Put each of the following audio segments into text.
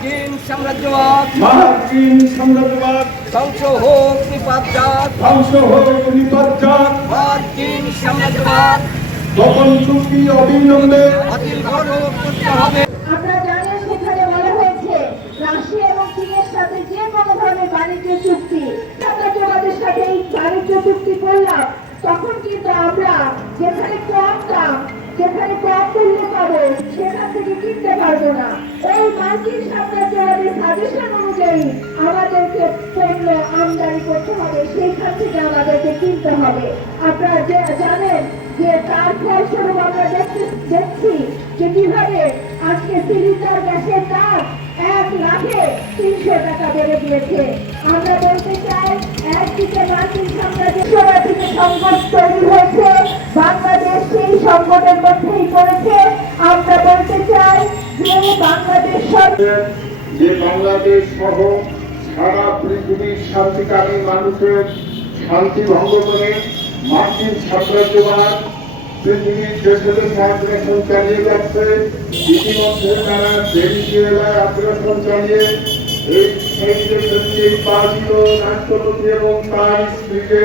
মার্কিন সাম্রাজ্যবাদ ধ্বংস হোক নিপাতজাত, মার্কিন সাম্রাজ্যবাদ গোপন চুক্তি অবিলম্বে বাতিল করতে হবে। আপনারা জানেন সেখানে বলা হয়েছে রাশিয়া এবং চীনের সাথে যে কোনো ধরনের বাণিজ্য চুক্তি, সাম্রাজ্যবাদের সাথে এই বাণিজ্য চুক্তি করলাম, তখন কিন্তু আমরা যেখানে কম দাম, যেখানে কম মূল্য পাবো সেখান থেকে কিনতে পারবো না। এই মার্কিন সাম্রাজ্যবাদের সাজেশন অনুযায়ী আমাদেরকে পণ্য আমদানি করতে হবে, সেইখান থেকে আমাদেরকে কিনতে হবে। আপনারা জানেন যে তার ফলস্বরূপ আমরা দেখছি যে কিভাবে আজকে সিলিন্ডার গ্যাসের দাম 1,03,000 টাকা বেড়ে গিয়েছে। আমরা বলতে চাই, একদিকে মার্কিন সাম্রাজ্যের থেকে সংকট তৈরি হয়েছে, বাংলাদেশ সেই সংকটের মধ্যেই পড়েছে। আমরা বলতে চাই যে বাংলাদেশ যে বাংলাদেশ সহ সারা পৃথিবীর শান্তিকামী মানুষের শান্তি ভঙ্গ করে মার্কিন সাম্রাজ্যবাদ পৃথিবীর দেশে দেশে আগ্রাসন চালিয়ে যাচ্ছে। ইতিমধ্যে তারা ভেনেজুয়েলায় আগ্রাসন চালিয়ে সেই দেশের পালিত রাষ্ট্রপতি এবং তার স্ত্রীকে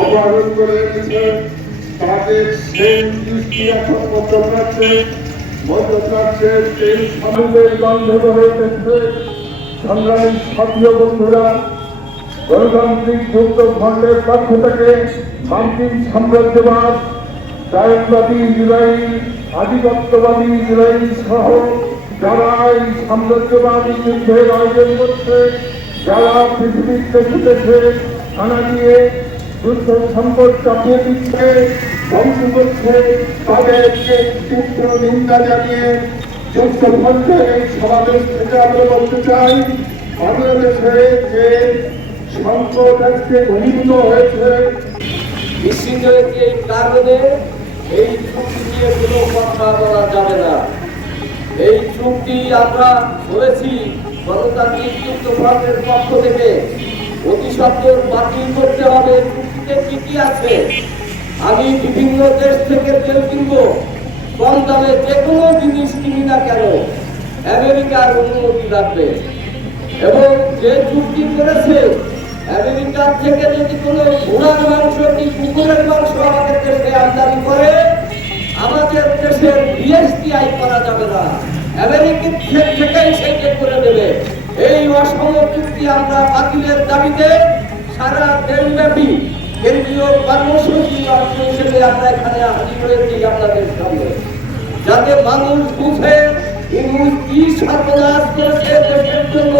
অপহরণ করে এনেছে। তাদের সেই দৃষ্টি এখন মধ্যপ্রাচ্যের এই সমুদ্রের গন্ধ হয়ে গেছে। সংগ্রামী সাথীয় বন্ধুরা, গণতান্ত্রিক যুক্ত ফ্রন্টের পক্ষ থেকে মার্কিন সাম্রাজ্যবাদ, দায়নবাদী ইসরায়েল, আধিপত্যবাদী ইসরায়েল সহ যারা এই সাম্রাজ্যবাদী যুদ্ধের আয়োজন করছে, যারা পৃথিবীর দেশে দেশে হানা দিয়ে যুদ্ধ সম্পদ চাপিয়ে দিচ্ছে, ধ্বংস করছে, তাদেরকে তীব্র নিন্দা জানিয়ে যুদ্ধফ্রন্টের এই সমাবেশ থেকে আমরা বলতে চাই, বাংলাদেশে যে সংকট আজকে ঘনীভূত হয়েছে, বিশ্বজয়কে এই কারণে এই চুক্তি নিয়ে কোনো কথা বলা যাবে না। এই চুক্তি আমরা বলেছি গণতান্ত্রিক যুক্ত ফ্রন্টের পক্ষ থেকে অতি সত্বর বাতিল করতে হবে। চুক্তিতে কি কি আছে? আমি বিভিন্ন দেশ থেকে তেল কিনবো, কম দামে যে কোনো জিনিস কিনি না কেন আমেরিকার অনুমতি লাগবে। এবং যে চুক্তি করেছে আমেরিকার থেকে যদি কোনো ঘোড়ার মাংস কি কুকুরের মাংস আমাদের দেশে আমদানি করে, আমাদের দেশের জিএসটি করা যাবে না, আমেরিকার থেকেই সেইটা করে দেবে। এই অসম চুক্তি আমরা বাতিলের দাবিতে সারা দেশব্যাপী কেন্দ্রীয় কর্মসূচি হিসেবে আমরা এখানে হাজির হয়েছি আপনাদের সামনে, যাতে মানুষ বুঝে ইংরেজ কি সর্বনাশ করেছে দেশের জন্য,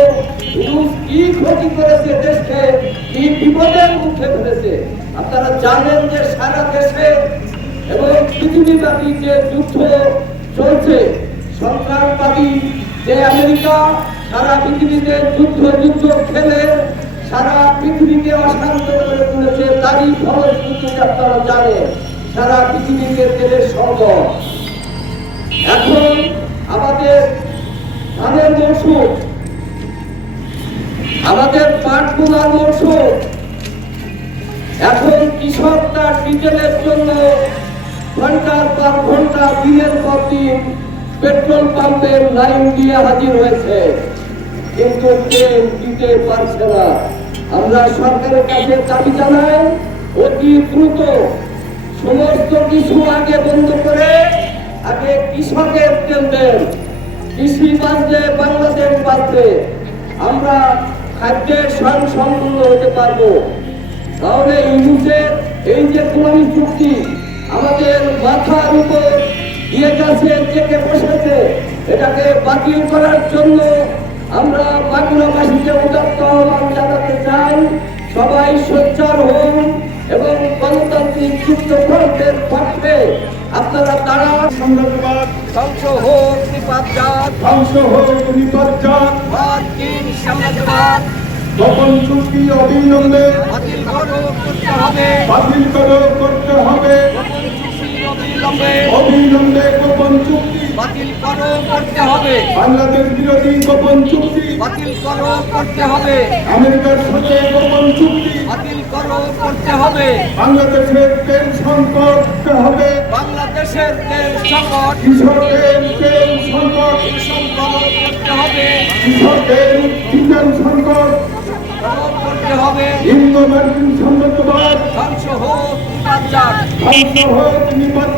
ইংরেজ কি ক্ষতি করেছে দেশকে, কি বিপদের মুখে ফেলেছে। আপনারা জানেন যে সারা দেশে এবং পৃথিবীব্যাপী যে যুদ্ধ চলছে, সন্ত্রাসবাদী যে আমেরিকা সারা পৃথিবীতে যুদ্ধ খেলে সারা পৃথিবীকে অশান্ত করে তুলেছে, তারই ফলশ্রুতিতে আপনারা জানেন সারা পৃথিবীতে তেলের সংকট। এখন আমাদের ধানের মৌসুম, আমাদের পাট বোনার মৌসুম, এখন কৃষক তার ডিজেলের জন্য ঘন্টার পর ঘন্টা, দিনের পর দিন পেট্রোল পাম্পের লাইন দিয়ে হাজির হয়েছে, কিন্তু তেল দিতে পারছে না। আমরা সরকারের কাছে দাবি জানাই, অতি দ্রুত সমস্ত কিছু আগে বন্ধ করে আগে কৃষকের তেল দেন। কৃষি বাঁচলে বাংলাদেশ বাঁচবে, আমরা খাদ্যের স্বয়ংসম্পূর্ণ হতে পারবো। তাহলে ইউনুসের এই যে গোলামি চুক্তি আমাদের মাথার উপর দিয়ে গেছে, চেকে বসেছে, এটাকে বাতিল করার জন্য আমরা বাংলাবাসীকে উদাত্ত আহ্বান জানাতে চাই, সবাই সোচ্চার হন এবং গণতান্ত্রিক যুক্ত ফ্রন্টের পক্ষে আপনারা দাঁড়ান। সাম্রাজ্যবাদ ধ্বংস হোক নিপাতজাত, মার্কিন সাম্রাজ্যবাদ গোপন চুক্তি অবিলম্বে বাতিল করতে হবে, করতে হবে। অবিলম্বে গোপন চুক্তি বাতিল করতে হবে, বাংলাদেশ বিরোধী গোপন চুক্তি বাতিল করতে হবে, আমেরিকার সাথে গোপন চুক্তি বাতিল করতে হবে, বাংলাদেশের তেল সংকট হবে, বাংলাদেশের তেল সংকট কৃষকের তেল সংকট করতে হবে। কৃষকদের চিকেন সংকট দমন করতে হবে। ইন্দো মার্কিন সাম্রাজ্যবাদ ধ্বংস হোক বাচ্চা ধ্বংস হোক নিপাত